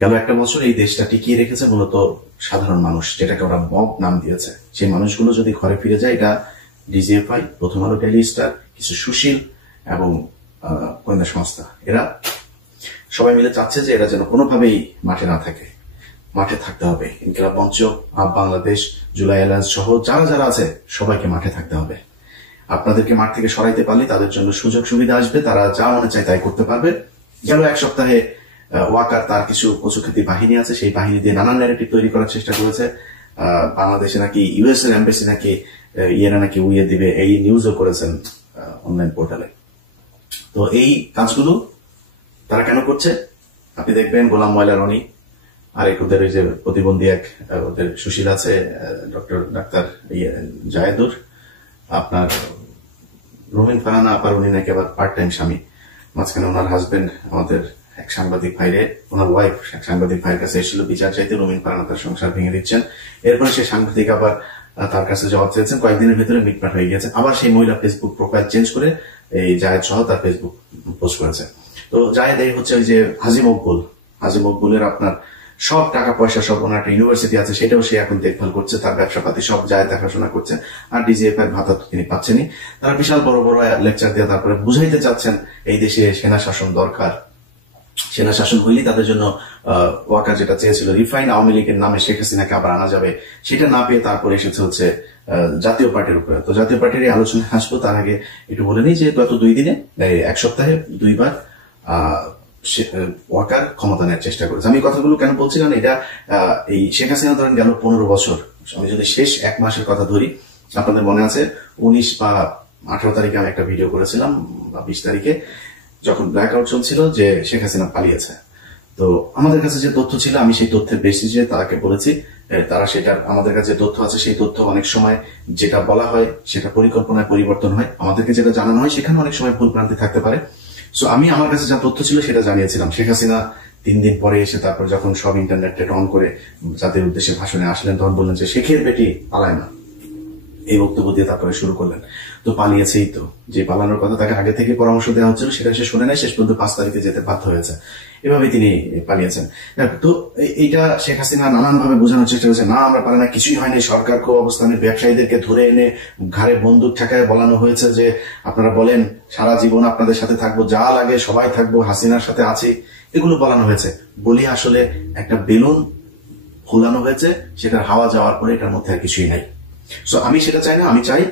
গেল একটা বছর এই দেশটা টিকিয়ে রেখেছে মূলত সাধারণ মানুষ, যেটাকে ওরা মব নাম দিয়েছে। সেই মানুষগুলো যদি ঘরে ফিরে যায়, এটা ডিজিএফআই, প্রথম আলো, ডেইলি স্টার, কিছু সুশীল এবং গোয়েন্দা সংস্থা, এরা সবাই মিলে চাচ্ছে যে এরা যেন কোনোভাবেই মাঠে না থাকে। মাঠে থাকতে হবে। ইনকিলাব মঞ্চ, আপ বাংলাদেশ, জুলাই অ্যালায়েন্স সহ যারা যারা আছে সবাইকে মাঠে থাকতে হবে। আপনাদেরকে মাঠ থেকে সরাইতে পারলে তাদের জন্য সুযোগ সুবিধা আসবে, তারা যা মনে চায় তাই করতে পারবে। গেল এক সপ্তাহে ওয়াকার তার কিছু কচুখ্যাতি বাহিনী আছে, সেই বাহিনী দিয়ে নানান ন্যারেটিভ তৈরি করার চেষ্টা করেছে। বাংলাদেশে নাকি ইউএস এর এম্বাসি নাকি ইয়েরা নাকি উইয়ে দিবে, এই নিউজও করেছেন অনলাইন পোর্টালে। তো এই কাজগুলো তারা কেন করছে? আপনি দেখবেন গোলাম ময়লা রনি, আর ওদের ওই যে প্রতিবন্ধী এক ওদের সুশীল আছে, ডাক্তার জায়েদুর, আপনার রুমিন ফারহানা আপার, উনি নাকি আবার পার্ট টাইম স্বামী। মাঝখানে ওনার হাজবেন্ড আমাদের এক সাংবাদিক ভাইরে, ওনার ওয়াইফ এক সাংবাদিক ভাইয়ের কাছে এসেছিল বিচার চাইতে, রুমিন ফারহানা তার সংসার ভেঙে দিচ্ছেন। এরপরে সেই সাংবাদিক আবার তার কাছে জবাব চেয়েছেন, কয়েকদিনের ভিতরে মিটমাট হয়ে গেছে। আবার সেই মহিলা ফেসবুক প্রোফাইল চেঞ্জ করে এই জায়েদ সহ তার ফেসবুক পোস্ট করেছে। তো জায়েদ এই হচ্ছে ওই যে হাজি মকবুলের আপনার সব টাকা পয়সা, সব ওনার একটা ইউনিভার্সিটি আছে, সেটাও সে এখন দেখভাল করছে, তার ব্যবসাপাতি সব জায়েদ দেখাশোনা করছে। আর ডিজিএফআই ভাতা তো তিনি পাচ্ছেনই। তারা বিশাল বড় বড় লেকচার দিয়ে তারপরে বুঝাইতে চাচ্ছেন এই দেশে সেনা শাসন দরকার, সেনা শাসন হইলেই তাদের জন্য ওয়াকার যেটা চেয়েছিল রিফাইন আওয়ামী লীগের নামে শেখ হাসিনাকে আবার আনা যাবে, সেটা না পেয়ে তারপরে এসেছে হচ্ছে জাতীয় পার্টির উপরে। তো জাতীয় পার্টির এই আলোচনায় আসবো, তার আগে একটু বলে নিই যে গত 2 দিনে এক সপ্তাহে 2বার ওয়াকার ক্ষমতা নেওয়ার চেষ্টা করেছে। আমি কথাগুলো কেন বলছিলাম, এটা এই শেখ হাসিনা ধরেন গেল 15 বছর, আমি যদি শেষ 1 মাসের কথা ধরি, আপনাদের মনে আছে 19 বা 18 তারিখে আমি একটা ভিডিও করেছিলাম, বা 20 তারিখে, যখন ব্ল্যাক আউট চলছিল, যে শেখ হাসিনা পালিয়েছে। তো আমাদের কাছে যে তথ্য ছিল, আমি সেই তথ্যের বেসিসে তাকে বলেছি, তারা সেটার আমাদের কাছে তথ্য আছে, সেই তথ্য অনেক সময় যেটা বলা হয় সেটা পরিকল্পনায় পরিবর্তন হয়, আমাদেরকে যেটা জানানো হয় সেখানে অনেক সময় ভুল ভ্রান্তি থাকতে পারে। সো আমি আমার কাছে যা তথ্য ছিল সেটা জানিয়েছিলাম। শেখ হাসিনা 3 দিন পরে এসে তারপর যখন সব ইন্টারনেট অন করে জাতির উদ্দেশ্যে ভাষণে আসলেন, তখন বললেন যে শেখের বেটি পালায় না, এই বক্তব্য দিয়ে তারপরে শুরু করলেন। তো পালিয়েছেই তো, যে পালানোর কথা তাকে আগে থেকে পরামর্শ দেওয়া হচ্ছিল সেটা সে শুনে নেয়, শেষ পর্যন্ত 5 তারিখে যেতে বাধ্য হয়েছে, এভাবে তিনি পালিয়েছেন। তো এইটা শেখ হাসিনা নানান ভাবে বোঝানোর চেষ্টা করেছে, না আমরা পারি না, কিছুই হয়নি, সরকার খুব অবস্থানে ব্যবসায়ীদেরকে ধরে এনে ঘাড়ে বন্দুক ঠেকায় বলানো হয়েছে যে আপনারা বলেন সারা জীবন আপনাদের সাথে থাকবো, যা লাগে সবাই থাকবো, হাসিনার সাথে আছি, এগুলো বলানো হয়েছে। বলি আসলে একটা বেলুন ফুলানো হয়েছে, সেটার হাওয়া যাওয়ার পরে এটার মধ্যে আর কিছুই নাই। সো আমি সেটা চাই না, আমি চাই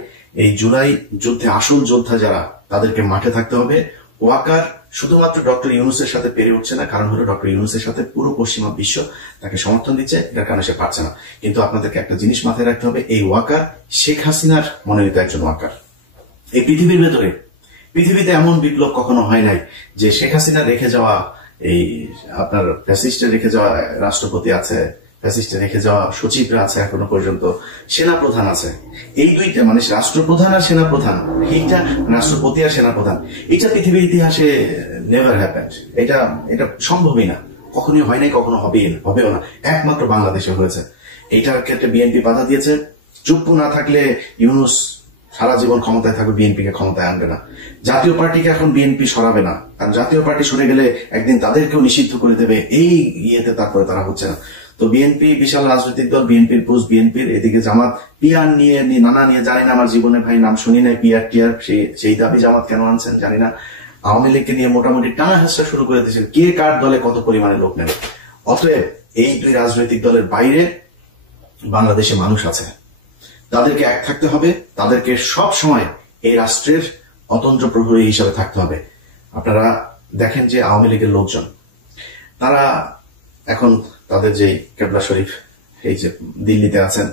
এই জুলাই যুদ্ধে আসল যোদ্ধা যারা, তাদেরকে মাঠে থাকতে হবে। ওয়াকার শুধুমাত্র ডক্টর ইউনূসের সাথে পেরে উঠছে না, কারণ হলো ডক্টর ইউনূসের সাথে পুরো পশ্চিমা বিশ্ব তাকে সমর্থন দিচ্ছে, এটার কারণে সে পারছে না। কিন্তু আপনাদেরকে একটা জিনিস মাথায় রাখতে হবে, এই ওয়াকার শেখ হাসিনার মনোনীত একজন ওয়াকার। এই পৃথিবীর ভেতরে, পৃথিবীতে এমন বিপ্লব কখনো হয় নাই যে শেখ হাসিনা রেখে যাওয়া, এই আপনার ফ্যাসিস্টে রেখে যাওয়া রাষ্ট্রপতি আছে, ফ্যাসিস্টে রেখে যাওয়া সচিবরা আছে, এখনো পর্যন্ত সেনাপ্রধান আছে, এই দুইটা মানে রাষ্ট্রপ্রধান আর সেনাপ্রধান, এইটা রাষ্ট্রপতি আর সেনাপ্রধান, এটা পৃথিবীর ইতিহাসে নেভার হ্যাপেন্ড। এটা সম্ভবই না, কখনোই হয় নাই, কখনো হবেও না, একমাত্র বাংলাদেশে হয়েছে। এইটার ক্ষেত্রে বিএনপি বাধা দিয়েছে। চুপ না থাকলে ইউনূস সারা জীবন ক্ষমতায় থাকবে, বিএনপিকে ক্ষমতায় আনবে না। জাতীয় পার্টিকে এখন বিএনপি সরাবে না, কারণ জাতীয় পার্টি সরে গেলে একদিন তাদেরকেও নিষিদ্ধ করে দেবে, এই ইয়েতে তারপরে তারা হচ্ছে না। তো বিএনপি বিশাল রাজনৈতিক দল, বিএনপির পুষ বিএনপির, এদিকে জামাত পিআর নিয়ে নানা নিয়ে, জানি না, আমার জীবনে ভাই নাম শুনি নাই পিআর টিআর, সেই দাবি জামাত কেন আনছেন জানি না। আওয়ামী লীগকে নিয়ে মোটামুটি টানা হেঁচড়া শুরু করে দিয়েছেন, কে কার দলে কত পরিমাণে লোক নেবে। অতএব এই 2 রাজনৈতিক দলের বাইরে বাংলাদেশে মানুষ আছে, তাদেরকে এক থাকতে হবে, তাদেরকে সব সময় এই রাষ্ট্রের অতন্ত্র প্রহরী হিসাবে থাকতে হবে। আপনারা দেখেন যে আওয়ামী লীগের লোকজন, তারা এখন তাদের যে কেবলা শরীফ, এই যে দিল্লিতে আছেন,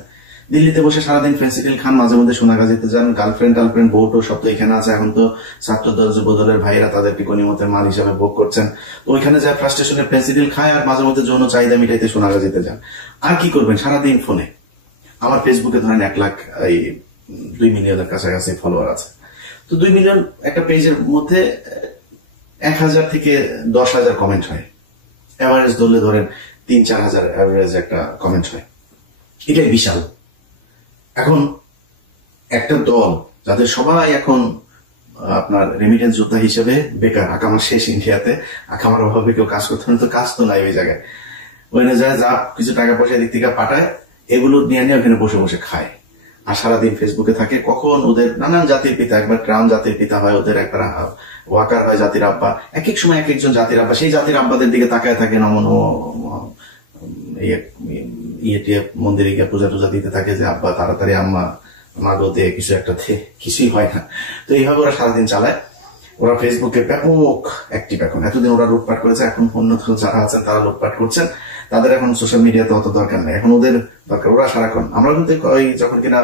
দিল্লিতে বসে সারাদিন ফেন্সিডিল খান, মাঝে মধ্যে সোনাগাজীতে যান, গার্লফ্রেন্ড বউটো সব তো এখানে আছে। এখন তো ছাত্র দল যুবদলের ভাইয়েরা তাদেরকে গণিমতের মাল হিসাবে ভোগ করছেন। তো ওইখানে যায় ফ্রাস্ট্রেশনে ফেন্সিডিল খায়, আর মাঝে মধ্যে যৌন চাহিদা মিটাইতে সোনাগাজীতে যান। আর কি করবেন সারাদিন ফোনে। আমার ফেসবুকে ধরেন 2 মিলিয়নের কাছাকাছি ফলোয়ার আছে। তো 2 মিলিয়ন একটা পেজের মধ্যে 1000 থেকে 10,000 কমেন্ট হয়, এভারেজ ধরলে ধরেন 3-4 হাজার এভারেজ একটা কমেন্ট হয়, এটাই বিশাল। এখন একটা দল যাদের সবাই এখন আপনার রেমিটেন্স যোদ্ধা হিসেবে বেকার, আকামার শেষ ইন্ডিয়াতে, আকামার অভাবে কেউ কাজ করতে হবে, তো কাজ তো নাই ওই জায়গায়। ওখানে যায় যা কিছু টাকা পয়সা দিক থেকে পাঠায়, এগুলো নিয়ে নিয়ে ওখানে বসে বসে খায় আর সারাদিন ফেসবুকে থাকে। কখন ওদের নানান জাতির পিতা, একবার ক্রাউন জাতির পিতা হয়, ওদের একবার ওয়াকার হয় জাতির আব্বা, এক এক সময় এক একজন জাতির আব্বা, সেই জাতির আব্বাদের দিকে তাকায় থাকে, নমন ইয়ে মন্দিরে গিয়ে পূজা টুজা দিতে থাকে যে আব্বা তাড়াতাড়ি আম্মা মাগো দে কিছু একটা থে, কিছুই হয় না। তো এইভাবে ওরা সারাদিন চালায়। ওরা ফেসবুকে ব্যাপক অ্যাক্টিভ এখন, এতদিন ওরা লুটপাট করেছে, এখন অন্য যারা আছেন তারা লুটপাট করছেন, তাদের এখন সোশ্যাল মিডিয়াতে অত দরকার নেই, এখন ওদের দরকার। ওরা সারাক্ষণ, আমরা কিন্তু ওই যখন কিনা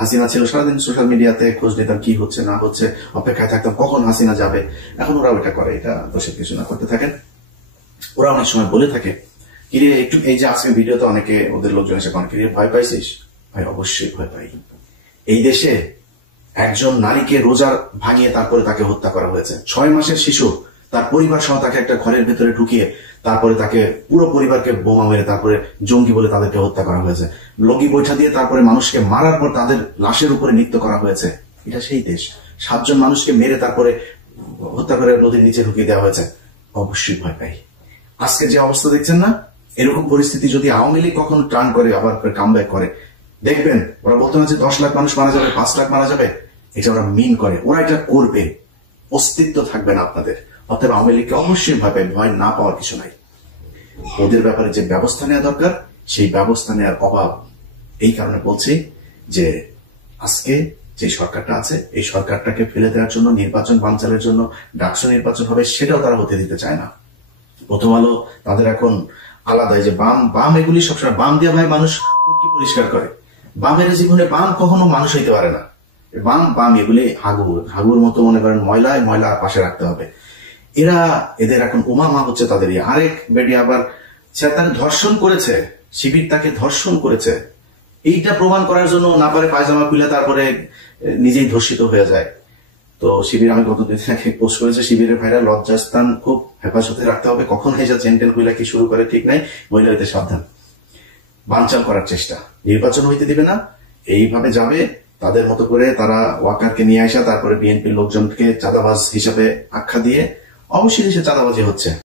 হাসিনা ছিল সারাদিন সোশ্যাল মিডিয়াতে খোঁজ নিতাম কি হচ্ছে না হচ্ছে, অপেক্ষায় থাকতাম কখন হাসিনা যাবে। এখন ওরা ওইটা করে, এটা দোষের কিছু না, করতে থাকেন। ওরা অনেক সময় বলে থাকে কিরে একটু, এই যে আজকে ভিডিওতে অনেকে ওদের লোকজন এসে কন কিরে ভয় পাইছিস? ভাই অবশ্যই ভয় পাই। এই দেশে একজন নারীকে রোজা ভাঙিয়ে তারপরে তাকে হত্যা করা হয়েছে। 6 মাসের শিশু তার পরিবার সহ তাকে একটা ঘরের ভেতরে ঢুকিয়ে তারপরে তাকে পুরো পরিবারকে বোমা মেরে তারপরে জঙ্গি বলে তাদেরকে হত্যা করা হয়েছে। লগি বৈঠা দিয়ে তারপরে মানুষকে মারার পর তাদের লাশের উপরে নৃত্য করা হয়েছে। এটা সেই দেশ। 7 জন মানুষকে মেরে তারপরে হত্যা করে নদীর নিচে ঢুকিয়ে দেওয়া হয়েছে। অবশ্যই ভয় পাই। আজকে যে অবস্থা দেখছেন না, এরকম পরিস্থিতি যদি আওয়ামী লীগ কখনো টার্ন করে আবার কামব্যাক করে, দেখবেন ওরা বলতে হচ্ছে 10 লাখ মানুষ মারা যাবে, 5 লাখ মারা যাবে, এটা ওরা মিন করে, ওরা এটা করবে, অস্তিত্ব থাকবে না আপনাদের। অতএব আওয়ামী লীগকে অবশ্যই ভয় পাই, ভয় না পাওয়ার কিছু নাই। ওদের ব্যাপারে যে ব্যবস্থা নেওয়া দরকার সেই ব্যবস্থা নেওয়ার অভাব। এই কারণে বলছি যে আজকে যে সরকারটা আছে এই সরকারটাকে ফেলে দেওয়ার জন্য, নির্বাচন বানচালের জন্য ডাকসু নির্বাচন হবে সেটাও তারা হতে দিতে চায় না। প্রথম আলো তাদের এখন আলাদা, যে বাম এগুলি সবসময় বাম দিয়ে ভাই মানুষ উটকি পরিষ্কার করে, বামের জীবনে বাম কখনো মানুষ হইতে পারে না। বাম এগুলি হাগুর মতো মনে করেন, ময়লা পাশে রাখতে হবে। এদের এখন উমামা হচ্ছে তাদের আরেক বেডি, আবার সে তাকে ধর্ষণ করেছে, শিবির তাকে ধর্ষণ করেছে, এইটা প্রমাণ করার জন্য না পারে পায়জামা খুলে তারপরে নিজেই ধর্ষিত হয়ে যায়। তো শিবির, আমি গতদিন আগে পোস্ট করেছে, শিবিরের ভাইরা লজ্জাস্থান খুব হেফাজতে রাখতে হবে, কখন হেসা চেনটেন খুলে কি শুরু করে ঠিক নাই, মহিলাদের সাবধান। বানচাল করার চেষ্টা, নির্বাচন হইতে দিবে না, এইভাবে যাবে তাদের মতো করে। তারা ওয়াকারকে নিয়ে আসা, তারপরে বিএনপির লোকজনকে চাঁদাবাজ হিসাবে আখ্যা দিয়ে, অবশ্যই দেশে চাঁদাবাজি হচ্ছে।